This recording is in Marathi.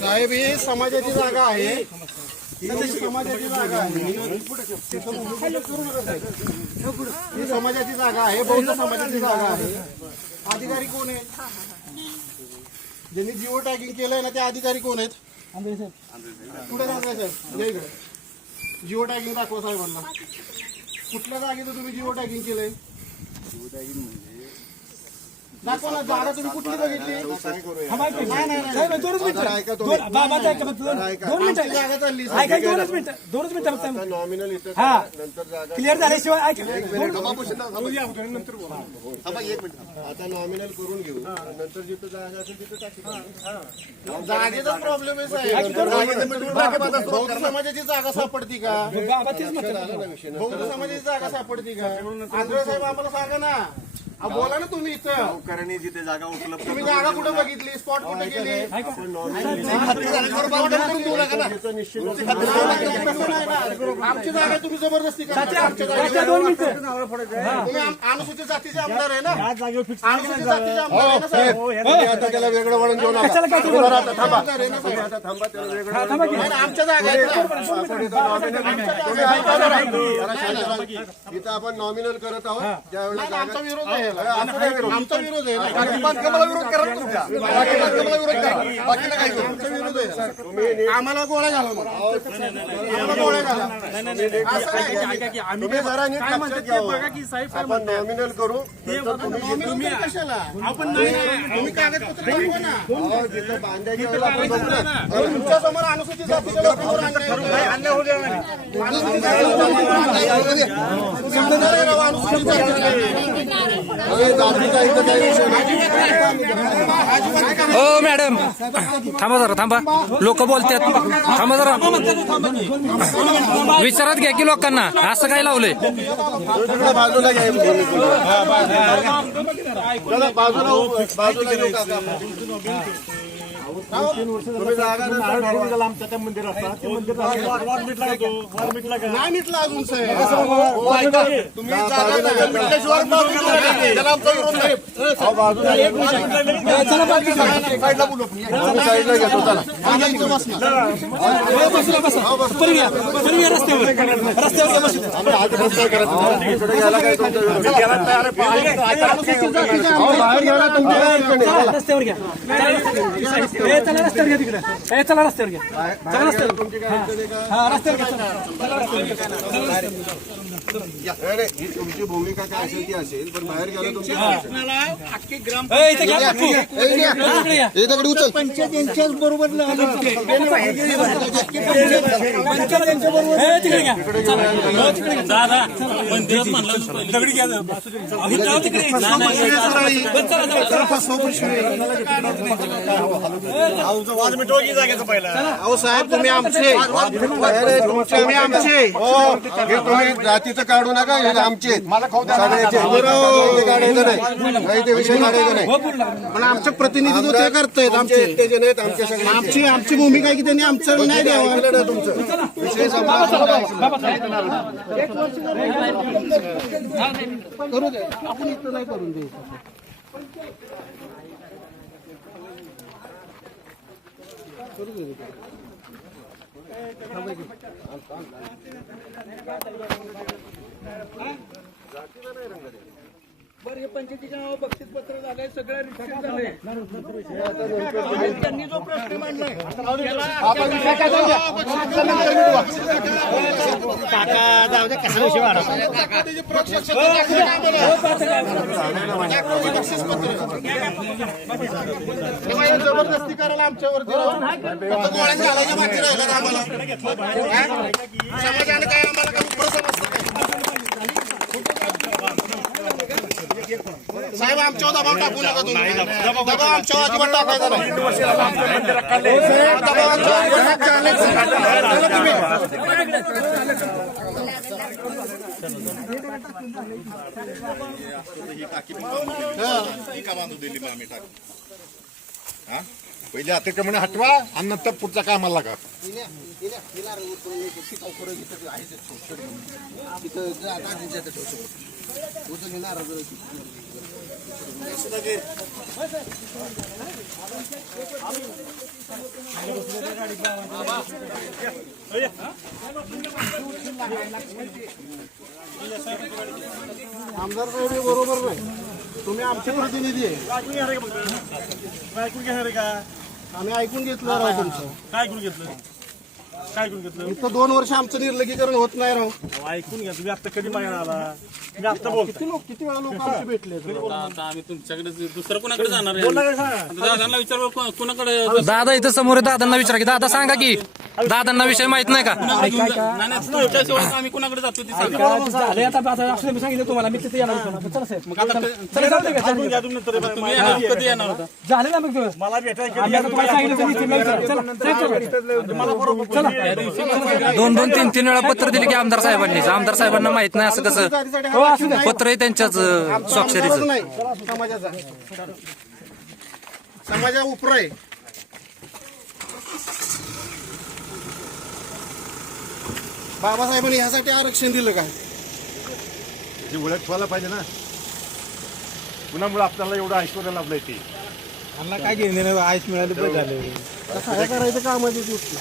साहेब ही समाजाची जागा आहे. ही समाजाची जागा आहे. ही समाजाची जागा आहे. बौद्ध समाजाची जागा आहे. अधिकारी कोण आहेत? ज्यांनी जिओ टॅगिंग केलंय ना ते अधिकारी कोण आहेत? कुठे जाणार साहेब? जिओ टॅगिंग दाखवा साहेबांना. कुठल्या जागेचं तुम्ही जिओ टॅगिंग केलंय? ఉదయం ఉంది दाखवा ना जागा तुम्ही कुठली बघितली नाही, नाही, नाही. साहेब दोनच मिनिटं. दोन बाबाचं ऐका फक्त दोन दोन आमची मिनिटं जागा चालली ऐका दोनच मिनिटं. दोनच मिनिटं फक्त. नॉमिनल इथं हा. नंतर जागा. क्लिअर झाल्याशिवाय ऐका. आता नॉमिनल करून घेऊ. नंतर जिथं जागा असेल तिथं टाकू. जागेचा प्रॉब्लेम आहे साहेब. बौद्ध समाजाची जागा सापडती का? बाबा तेच म्हणतात बौद्ध समाजाची जागा सापडती का? आंध्र साहेब आम्हाला सांगा ना. अहो, बोला ना तुम्ही इथं. गावकऱ्यांनी जिथे जागा उपलब्ध तुम्ही जागा कुठे बघितली? स्पॉट कुठे गेली आमची जागा तुम्ही जबरदस्ती आमच्या अनुसूचित जातीचे आमदार आहे ना? अनुसूचित जातीचे आमदार आहे ना साहेब? आता त्याला वेगळं वळण देऊ नका. थांबा. आता थांबा त्याला वेगळं हा, आमच्या जागा आहेत. इथं आपण नॉमिनल करत आहोत. ज्यावेळेला नाही, आमचा विरोध आहे. आमचा विरोध? विरोध आहे. बाकी बांधकामाला विरोध करा ना तुमच्या. बाकी बांधकामाला विरोध करा. बाकी विरोध आहे तुम्ही आम्हाला गोळ्या घाला मग. आम्हाला गोळ्या घाला असं नाही. तुम्ही जरा नीट लक्षात घ्यावं. आपण नॉमिनल करू नंतर तुम्ही कशाला आपण नाही तुम्ही कागदपत्र दाखवा ना अहो, जिथं बांधायच्या वेळेला आपण बघतो. अहो, तुमच्यासमोर अनुसूचित जातीच्या लोकांवर अन्याय होतोय. अनुसूचित जातीच्या लोकांवर अन्याय होतोय. समजा रे राव, अनुसूचित जातीच्या अरे, जातीचा इथं काही. हो मॅडम. थांबा जरा थांबा. लोक बोलतात. थांबा जरा. विचारात घ्या की लोकांना. असं काय लावलंय? बाजूला नाही मिटला अजून साहेब हो. तुम्ही जागा नंतर मिटल्याशिवाय बाजूला घ्या. त्याला आमचा विरोध नाही. अहो, बाजूला घ्या. साईडला बोलू. आम्ही साईडला घेतो चला बांधायचं बसणार. रस्त्यावर रस्त्यावर बसू द्या. आम्ही हात रस्ता करत नाही. इकडे यायला काय तुमचा विरोध? अहो, बाहेर घ्या ना तुमच्या इकडे. चला, रस्त्यावर घ्या चला, ए, चला रस्त्यावर घ्या तिकडे. ए चला रस्त्यावर घ्या. चला रस्त्यावर हा, हा रस्त्यावर घ्या चला. नाही, नाही, ही तुमची भूमिका काय असेल ती असेल पण बाहेर गेला तुमची ए, इथे घ्या पप्पू. इकडे या. ए, तिकडे घ्या. चला. हो, तिकडे घ्या. दगडी घ्या अहो, हो, चला, चला. अहो साहेब तुम्ही आमचे. तुम्ही आमचे. हे तुम्ही जातीचं काढू नका हे आमचे. सगळ्याचे इथे काढायचं नाही. काही ते विषय काढायचा नाही. हो पूर्ण पण आमचं प्रतिनिधित्व ते करतायत आमचे. आमचे नाहीत आमचे सगळे. आमची आमची भूमिका आहे की त्यांनी आमचं नाही द्यावं? ऐकलं ना तुमचं. विषय संपला. करू. दे. आपण इथं नाही करून देऊ. बरं हे पंचायतीच्या नावावर बक्षीस पत्र झालंय सगळं झालंय आणि त्यांनी जो प्रश्न मांडलाय हे जबरदस्ती करायला हा? समाजाने काय आम्हाला काय उपरं समजतं काय? साहेब आमच्यावर दबाव टाकू नका तुम्ही. दबाव आमच्यावर अजिबात टाकायचा नाही. दबाव आमच्यावर अजिबात टाकायचा नाही. पहिले अतिक्रमण हटवा आणि नंतर पुढच्या कामाला लागा. आमदार साहेब बरोबर नाही. तुम्ही आमचे प्रतिनिधी आहे. ऐकून घेणार आहे का? आम्ही ऐकून घेतलं राव तुमचं. काय ऐकून घेतलं? काय ऐकून घेतलं? इथं दोन वर्ष आमचं निर्लगीकरण होत नाही राव. अहो, ऐकून घ्या तुम्ही. आता कधी मागणार आला? मी आता बोलतो किती लोक किती वेळा लोक आमचे भेटले आता आम्ही तुमच्याकडे दुसरं कोणाकडे जाणार आहे? बोला काय सांगा आता दादांना विचार कोणाकडे दादा इथं समोर आहे, दादांना विचारा की दादा सांगा की दादांना विषय माहीत नाही का नाही, नाही, तुमच्या शेवटी आम्ही कोणाकडे जातो ते सांगा. झाले आता आता असं मी सांगितलं तुम्हाला मी तिथे येणार होतो चला साहेब मग आता चला जाऊ दे का? ऐकून घ्या तुम्ही नंतर तुम्ही येणार- कधी येणार होता झाले ना मग दिवस मला भेटायला आम्ही आता तुम्हाला सांगितलं तुम्ही इथे नाही चला. चला चला. मला बरोबर दोन दोन तीन तीन वेळा पत्र दिले की आमदार साहेबांनी आमदार साहेबांना माहीत नाही असं कसं हो हा असू द्या पत्र आहे त्यांच्याच अं, स्वाक्षरीचं नाही समाजाचा समाजा उपरा बाबासाहेबांनी ह्यासाठी आरक्षण दिलं काय? त्याची ओळख ठेवायला पाहिजे ना. कुणामुळे आपल्याला एवढं ऐश्वर्य लाभलंय ते? काय करायचं कामाची गोष्ट